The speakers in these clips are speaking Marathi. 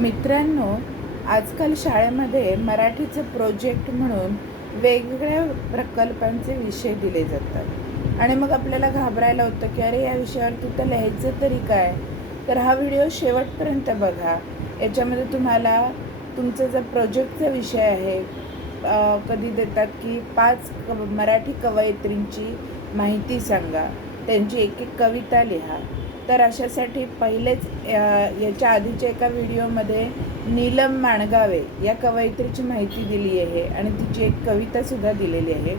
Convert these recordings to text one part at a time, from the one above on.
मित्रांनो, आजकाल शाळेमध्ये मराठीचं प्रोजेक्ट म्हणून वेगवेगळ्या प्रकल्पांचे विषय दिले जातात आणि मग आपल्याला घाबरायला होतं की अरे या विषयावरती तर लिहायचं तरी काय. तर हा व्हिडिओ शेवटपर्यंत बघा. याच्यामध्ये तुम्हाला तुमचा जो प्रोजेक्टचा विषय आहे, कधी देतात की 5 मराठी कवयित्रींची माहिती सांगा, त्यांची एक एक कविता लिहा. तर अशासाठी पहिलेच याच्या आधीच्या एका व्हिडिओमध्ये नीलम माणगावे या कवयित्रीची माहिती दिली आहे आणि तिची एक कवितासुद्धा दिलेली आहे.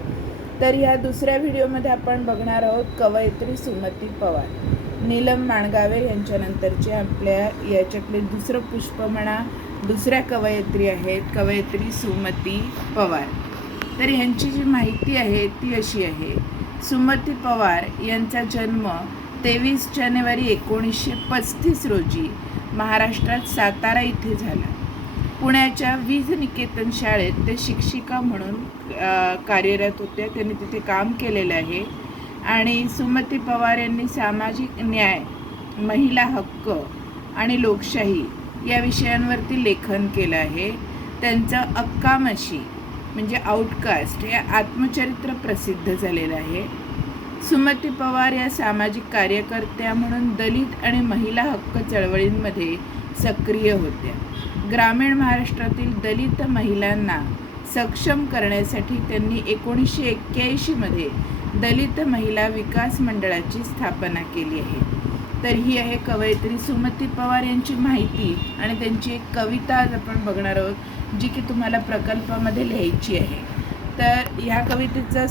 तर ह्या दुसऱ्या व्हिडिओमध्ये आपण बघणार आहोत कवयित्री सुमती पवार. नीलम माणगावे यांच्यानंतरचे आपल्या याच्यातले दुसरं पुष्प म्हणा, दुसऱ्या कवयित्री आहेत कवयित्री सुमती पवार. तर ह्यांची जी माहिती आहे ती अशी आहे. सुमती पवार यांचा जन्म 23 जानेवारी 1935 रोजी महाराष्ट्रात सातारा इथे झाला. पुण्याच्या वीज निकेतन शाळेत ते शिक्षिका म्हणून कार्यरत होत्या. त्यांनी तिथे काम केलेलं आहे आणि सुमती पवार यांनी सामाजिक न्याय, महिला हक्क आणि लोकशाही या विषयांवरती लेखन केलं आहे. त्यांचं अक्कामशी म्हणजे आउटकास्ट हे आत्मचरित्र प्रसिद्ध झालेलं आहे. सुमती पवार या सामाजिक कार्यकर्त्या म्हणून दलित आणि महिला हक्क चळवळींमध्ये सक्रिय होत्या. ग्रामीण महाराष्ट्रातील दलित महिलांना सक्षम करण्यासाठी त्यांनी 1981मध्ये दलित महिला विकास मंडळाची स्थापना केली आहे. तर ही आहे कवयित्री सुमती पवार यांची माहिती आणि त्यांची एक कविता आज आपण बघणार आहोत, जी की तुम्हाला प्रकल्पामध्ये लिहायची आहे. तर ह्या कवितेचा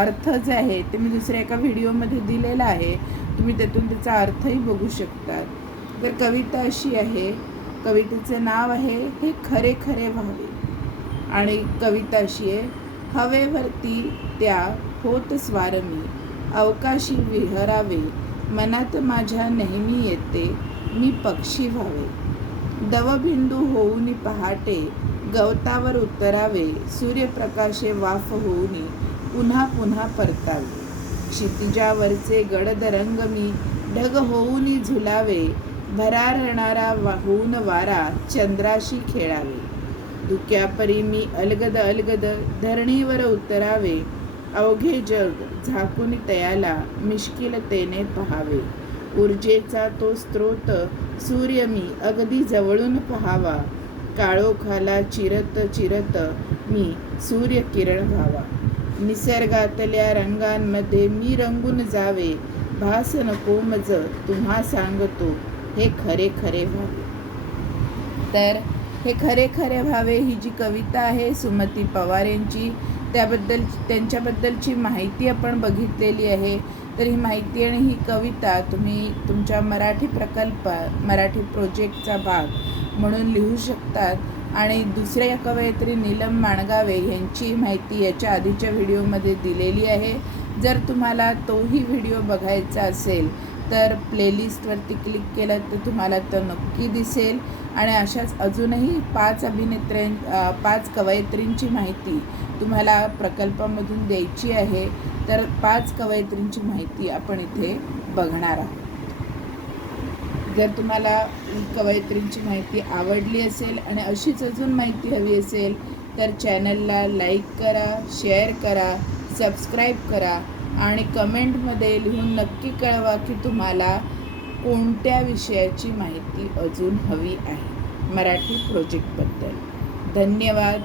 अर्थ जे आहे ते मी दुसऱ्या एका व्हिडिओमध्ये दिलेला आहे. तुम्ही त्यातून त्याचा अर्थही बघू शकता. तर कविता अशी आहे. कवितेचं नाव आहे हे खरे खरे व्हावे आणि कविता अशी आहे. हवेवरती त्या होत स्वार मी, अवकाशी विहरावे, मनात माझ्या नेहमी येते मी पक्षी व्हावे. दवबिंदू होऊनी पहाटे गवतावर उतरावे, सूर्यप्रकाशे वाफ होऊनी पुन्हा पुन्हा परतावे. क्षितिजावरचे गडद रंग मी ढग होऊनी झुलावे, भरारणारा वाहून वारा चंद्राशी खेळावे. धुक्यापरी मी अलगद अलगद धरणीवर उतरावे, अवघे जग झाकून तयाला मिश्किलतेने पहावे. ऊर्जेचा तो स्रोत सूर्य मी अगदी जवळून पहावा, काळोखाला चिरत चिरत मी सूर्यकिरण व्हावा. निसर्गातल्या रंगांमध्ये मी रंगून जावे, भास नको मज तुम्हा सांगतो हे खरे खरे व्हावे. तर हे खरे खरे व्हावे ही जी कविता आहे सुमती पवार यांची, त्यांच्याबद्दलची माहिती आपण बघितलेली आहे. तर ही माहिती आणि ही कविता तुम्ही तुमच्या मराठी मराठी प्रोजेक्टचा भाग म्हणून लिहू शकतात. आणि दुसऱ्या कवयित्री नीलम माणगावे यांची माहिती याच्या आधीच्या व्हिडिओमध्ये दिलेली आहे. जर तुम्हाला तोही व्हिडिओ बघायचा असेल तर प्लेलिस्टवरती क्लिक केलं तर तुम्हाला तो नक्की दिसेल. आणि अशाच अजूनही 5 कवयित्रींची माहिती तुम्हाला प्रकल्पामधून द्यायची आहे. तर 5 कवयित्रींची माहिती आपण इथे बघणार आहोत. जर तुम्हाला कवयित्रींची माहिती आवडली असेल आणि अशीच अजून माहिती हवी असेल तर चॅनलला लाईक करा, शेअर करा, सबस्क्राईब करा आणि कमेंटमध्ये लिहून नक्की कळवा की तुम्हाला कोणत्या विषयाची माहिती अजून हवी आहे मराठी प्रोजेक्टबद्दल. धन्यवाद.